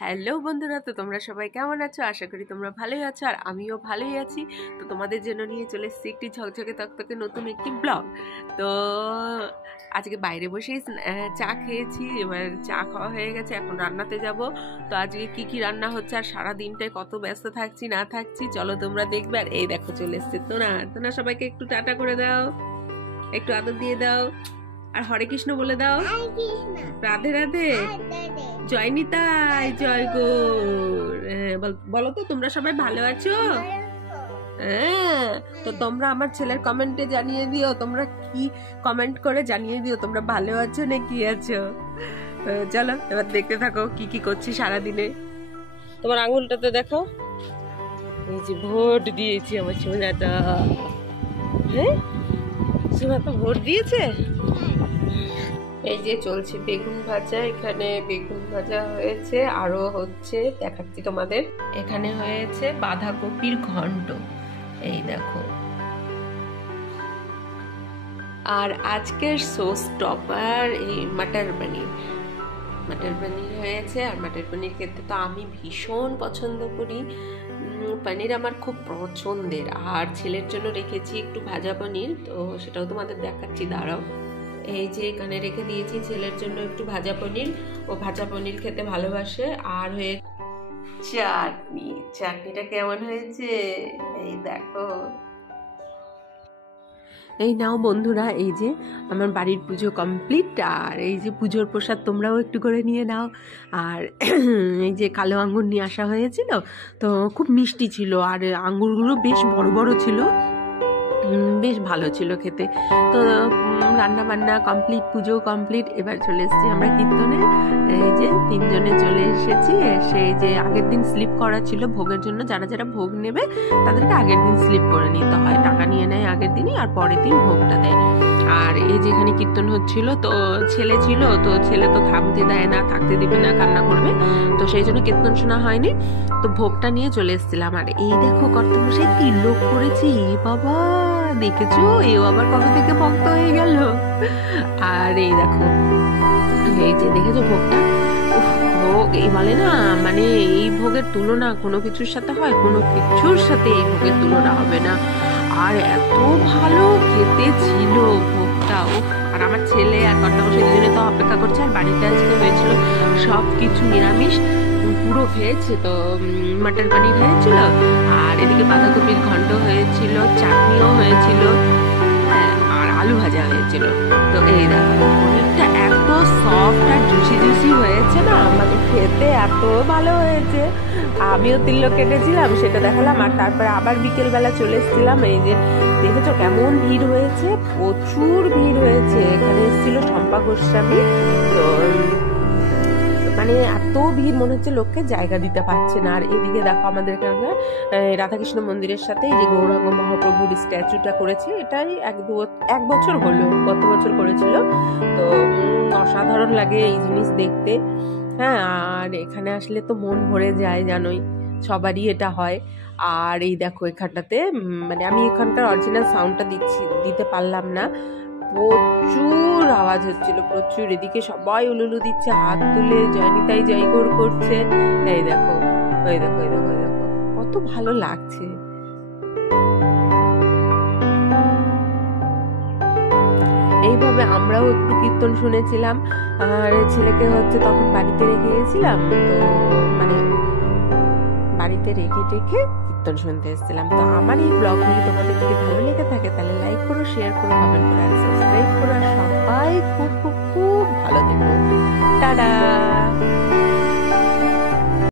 Hello বন্ধুরা, তো তোমরা সবাই কেমন আছো? আশা করি তোমরা ভালোই আছো, আর আমিও ভালোই আছি। তো তোমাদের জন্য নিয়ে চলে এসেছি একটি ঝকঝকে তকতকে নতুন একটি ব্লগ। তো আজকে বাইরে বসেই চা খেয়েছি, এবার চা খাওয়া হয়ে গেছে, এখন রান্নাতে যাব। তো আজকে কি কি রান্না হচ্ছে আর সারা দিনটায় কত ব্যস্ত থাকছি না থাকছি চলো তোমরা দেখবে। আর এই দেখো চলে এসছে তোনা। তোনা সবাইকে একটু টাটা করে দাও, একটু আদর দিয়ে দাও, আর হরে কৃষ্ণ বলে দাও। রাধে রাধে, জয় নিতাই, জয় গৌর। বলো তো তোমরা সবাই ভালো আছো? হ্যাঁ, তো তোমরা আমার ছেলের কমেন্টে জানিয়ে দিও, তোমরা কি কমেন্ট করে জানিয়ে দিও তোমরা ভালো আছো না কি আছো। চলো এবার দেখতে থাকো কি কি করছি সারাদিনে। তোমার আঙুলটাতে দেখো, এই যে ভোট দিয়েছি আমার সোনাটা। হ্যাঁ, সোনা তো ভোট দিয়েছে। এই যে চলছে বেগুন ভাজা, এখানে বেগুন ভাজা হয়েছে, আরো হচ্ছে দেখাচ্ছি তোমাদের। এখানে হয়েছে বাঁধাকপির ঘন্ট, এই দেখো। আর আজকের সোস টপার এই মাটার পনির। মাটার পনির হয়েছে, আর মাটার পনির খেতে তো আমি ভীষণ পছন্দ করি। পনির আমার খুব পছন্দের। আর ছেলের জন্য রেখেছি একটু ভাজা পনির, তো সেটাও তোমাদের দেখাচ্ছি, দাঁড়াও। এই যে এখানে রেখে দিয়েছি ছেলের জন্য একটু ভাজা পনির, ও ভাজা পনির খেতে ভালোবাসে। আর হয়ে চাটনি, চাটনিটা কেমন হয়েছে এই দেখো। এই নাও বন্ধুরা, এই যে আমার বাড়ির পুজো কমপ্লিট, আর এই যে পুজোর প্রসাদ তোমরাও একটু করে নিয়ে নাও। আর এই যে কালো আঙ্গুর নিয়ে আসা হয়েছিল, তো খুব মিষ্টি ছিল, আর আঙ্গুরগুলো বেশ বড় বড় ছিল, বেশ ভালো ছিল খেতে। তো রান্না বান্না কমপ্লিট, পুজো কমপ্লিট, এবার চলে এসেছি আমরা কীর্তনে। এই যে তিনজনে চলে এসেছি। সেই যে আগের দিন স্লিপ করা ছিল ভোগের জন্য, যারা যারা ভোগ নেবে তাদেরকে আগের দিন স্লিপ করে নিতে হয়, টাকা নিয়ে নেয় আগের দিনই, আর পরের দিন ভোগটা দেয়। আর এই যে এখানে কীর্তন হচ্ছিল, তো ছেলে ছিল, তো ছেলে তো থামতে দেয় না, থাকতে দিবে না, কান্না করবে, তো সেই জন্য কীর্তন শোনা হয়নি। তো ভোগটা নিয়ে চলে এসেছিলাম। আর এই দেখো কর্তমশাই তিলক করেছি, বাবা দেখেছো, এও আবার কবে থেকে ভক্ত হয়ে গেল। আর এই দেখো, এই যে দেখেছো ভোগটা, ভোগ এই বলে না, মানে এই ভোগের তুলনা কোনো কিছুর সাথে হয়? কোনো কিছুর সাথে এই ভোগের তুলনা হবে না। আর এত ভালো খেতে ছিল ভোগটা। আর আমার ছেলে আর কর্তামশাই দুজনে তো অপেক্ষা করছে। আর বাড়িতে আজকে হয়েছিল সব কিছু নিরামিষ, পুরো ভেজ। তো মাটন পনির হয়েছিল, আর এদিকে বাঁধাকপির ঘন্ট হয়েছিল, চাটনিও হয়েছিল, হ্যাঁ, আর আলু ভাজা হয়েছিল। তো এই দেখো পনিরটা এত সফট আর জুসি জুসি হয়েছে না, মানে খেতে এত ভালো হয়েছে। আমিও তিল্লো কেটেছিলাম, সেটা দেখালাম। আর তারপরে আবার বিকেলবেলা চলে এসেছিলাম। এই যে দেখেছো কেমন ভিড় হয়েছে, প্রচুর ভিড় হয়েছে। এখানে এসেছিল শম্পা গোস্বামী, তো মানে এত ভিড় মনে হচ্ছে লোককে জায়গা দিতে পারছে না। আর এদিকে দেখো আমাদের এখানে রাধাকৃষ্ণ মন্দিরের সাথে এই যে গৌরাঙ্গ মহাপ্রভুর স্ট্যাচুটা করেছে, এটাই এক বছর হলো, গত বছর করেছিল। তো অসাধারণ লাগে এই জিনিস দেখতে। হ্যাঁ, আর এখানে আসলে তো মন ভরে যায়, জানোই সবারই এটা হয়। আর এই দেখো এখানটাতে, মানে আমি এখানকার অরিজিনাল সাউন্ডটা দিতে পারলাম না, প্রচুর আওয়াজ হচ্ছিল, প্রচুর। এদিকে সবাই উলুলু দিচ্ছে, হাত তুলে জয় নিতাই জয় গৌর করছে। এই দেখো, এই দেখো, এই দেখো, এই দেখো, কত ভালো লাগছে। এইভাবে আমরাও একটু কীর্তন শুনেছিলাম। আর ছেলেকে হচ্ছে তখন বাড়িতে রেখে গেছিলাম, তো মানে বাড়িতে রেখে রেখে কীর্তন শুনতে এসেছিলাম। তো আমার এই ব্লগগুলি তোমাদের যদি ভালো লেগে থাকে তাহলে লাইক করো, শেয়ার করো, কমেন্ট করো, আর সাবস্ক্রাইব করো। আর সবাই খুব খুব খুব ভালো থেকো। টাটা।